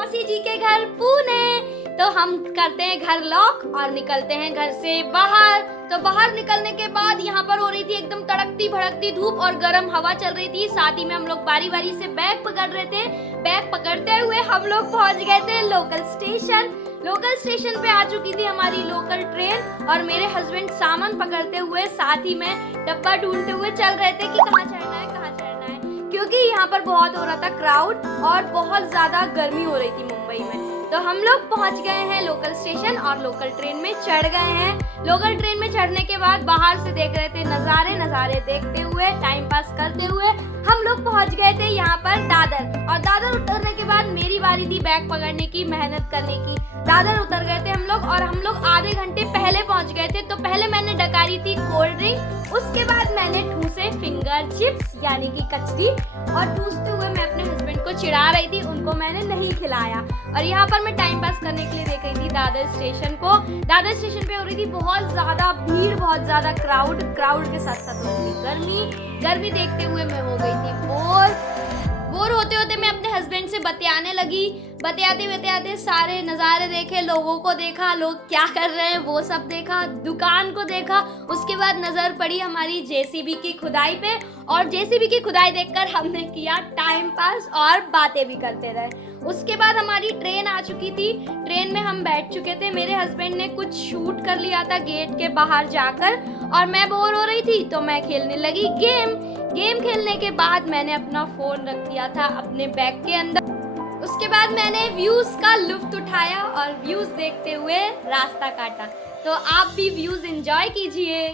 मौसी जी के घर पुणे। तो हम करते हैं घर लॉक और निकलते हैं घर से बाहर। तो बाहर निकलने के बाद यहाँ पर हो रही थी एकदम तड़कती भड़कती धूप और गर्म हवा चल रही थी। साथ ही में हम लोग बारी बारी से बैग पकड़ रहे थे। बैग पकड़ते हुए हम लोग पहुँच गए थे लोकल स्टेशन। लोकल स्टेशन पे आ चुकी थी हमारी लोकल ट्रेन और मेरे हस्बैंड सामान पकड़ते हुए साथ ही में डब्बा ढूंढते हुए चल रहे थे कि कहाँ चढ़ना है, कहाँ चढ़ना है, क्योंकि यहाँ पर बहुत हो रहा था क्राउड और बहुत ज्यादा गर्मी हो रही थी मुंबई में। तो हम लोग पहुँच गए हैं लोकल स्टेशन और लोकल ट्रेन में चढ़ गए हैं। लोकल ट्रेन में चढ़ने के बाद बाहर से देख रहे थे नज़ारे देखते हुए, टाइम पास करते हुए हम लोग पहुँच गए थे यहाँ पर दादर। और दादर उतरने के बाद मेरी बारी थी बैग पकड़ने की, मेहनत करने की। दादर उतर गए थे हम लोग और हम लोग आधे घंटे पहले पहुँच गए थे। तो पहले मैंने डकारी थी कोल्ड ड्रिंक, उसके बाद मैंने ठूसे फिंगर चिप्स यानी कि कचरी, और ठूसते हुए मैं अपने हस्बैंड को चिढ़ा रही थी, उनको मैंने नहीं खिलाया। और यहाँ पर मैं टाइम पास करने के लिए देख रही थी दादर स्टेशन को। दादर स्टेशन पे हो रही थी बहुत ज्यादा भीड़, बहुत ज्यादा क्राउड के साथ साथ हो रही थी गर्मी देखते हुए मैं हो गई थी बोर होते होते मैं अपने हस्बैंड से बतियाने लगी। बतियाते सारे नज़ारे देखे, लोगों को देखा, लोग क्या कर रहे हैं वो सब देखा, दुकान को देखा। उसके बाद नज़र पड़ी हमारी जेसीबी की खुदाई पे और जेसीबी की खुदाई देखकर हमने किया टाइम पास और बातें भी करते रहे। उसके बाद हमारी ट्रेन आ चुकी थी। ट्रेन में हम बैठ चुके थे। मेरे हस्बैंड ने कुछ शूट कर लिया था गेट के बाहर जाकर और मैं बोर हो रही थी तो मैं खेलने लगी गेम खेलने के बाद मैंने अपना फ़ोन रख दिया था अपने बैग के अंदर। उसके बाद मैंने व्यूज़ का लुत्फ़ उठाया और व्यूज़ देखते हुए रास्ता काटा। तो आप भी व्यूज़ एंजॉय कीजिए।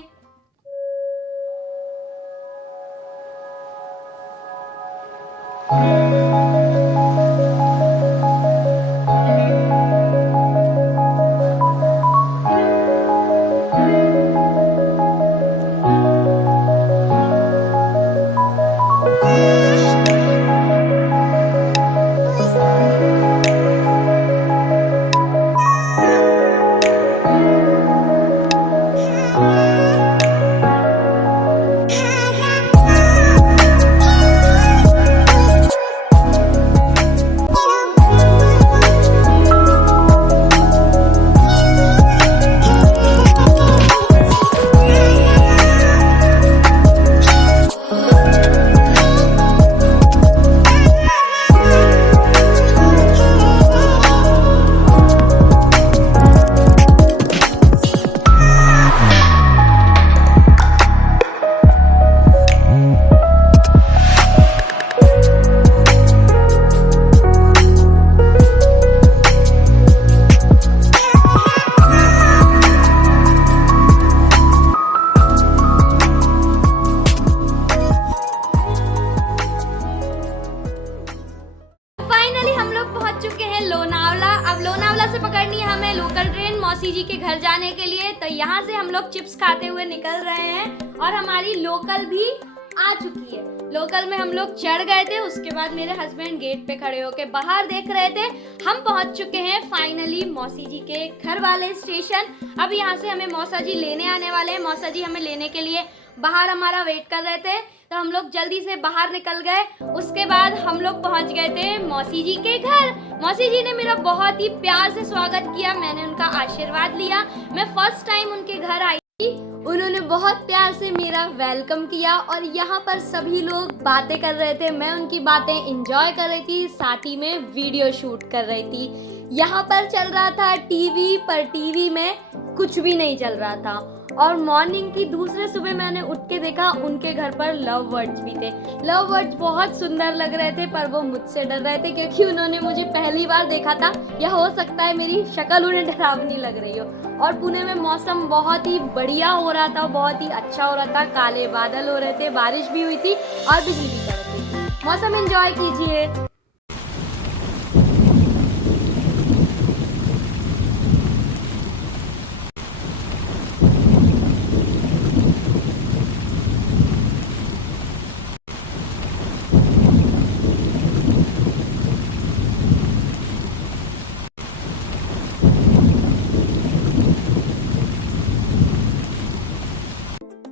लोनावला से पकड़नी है हमें लोकल ट्रेन मौसी जी के घर जाने के लिए। तो यहाँ से हम लोग चिप्स खाते हुए निकल रहे हैं और हमारी लोकल भी आ चुकी है। लोकल में हम लोग चढ़ गए थे। उसके बाद मेरे हस्बैंड गेट पे खड़े होके बाहर देख रहे थे। हम पहुंच चुके हैं फाइनली मौसी जी के घर वाले स्टेशन। अब यहाँ से हमें मौसा जी लेने आने वाले हैं। मौसा जी हमें लेने के लिए बाहर हमारा वेट कर रहे थे, तो हम लोग जल्दी से बाहर निकल गए। उसके बाद हम लोग पहुंच गए थे मौसी जी के घर। मौसी जी ने मेरा बहुत ही प्यार से स्वागत किया, मैंने उनका आशीर्वाद लिया। मैं फर्स्ट टाइम उनके घर आई थी, उन्होंने बहुत प्यार से मेरा वेलकम किया और यहाँ पर सभी लोग बातें कर रहे थे। मैं उनकी बातें एंजॉय कर रही थी, साथ ही में वीडियो शूट कर रही थी। यहाँ पर चल रहा था टीवी, पर टीवी में कुछ भी नहीं चल रहा था। और मॉर्निंग की दूसरे सुबह मैंने उठ के देखा, उनके घर पर लव बर्ड्स भी थे। लव बर्ड्स बहुत सुंदर लग रहे थे, पर वो मुझसे डर रहे थे क्योंकि उन्होंने मुझे पहली बार देखा था, या हो सकता है मेरी शक्ल उन्हें डरावनी लग रही हो। और पुणे में मौसम बहुत ही बढ़िया हो रहा था, बहुत ही अच्छा हो रहा था। काले बादल हो रहे थे, बारिश भी हुई थी और बिजली भी पड़ रही थी। मौसम एंजॉय कीजिए।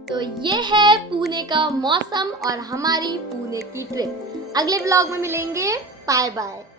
तो ये है पुणे का मौसम और हमारी पुणे की ट्रिप। अगले व्लॉग में मिलेंगे। Bye bye.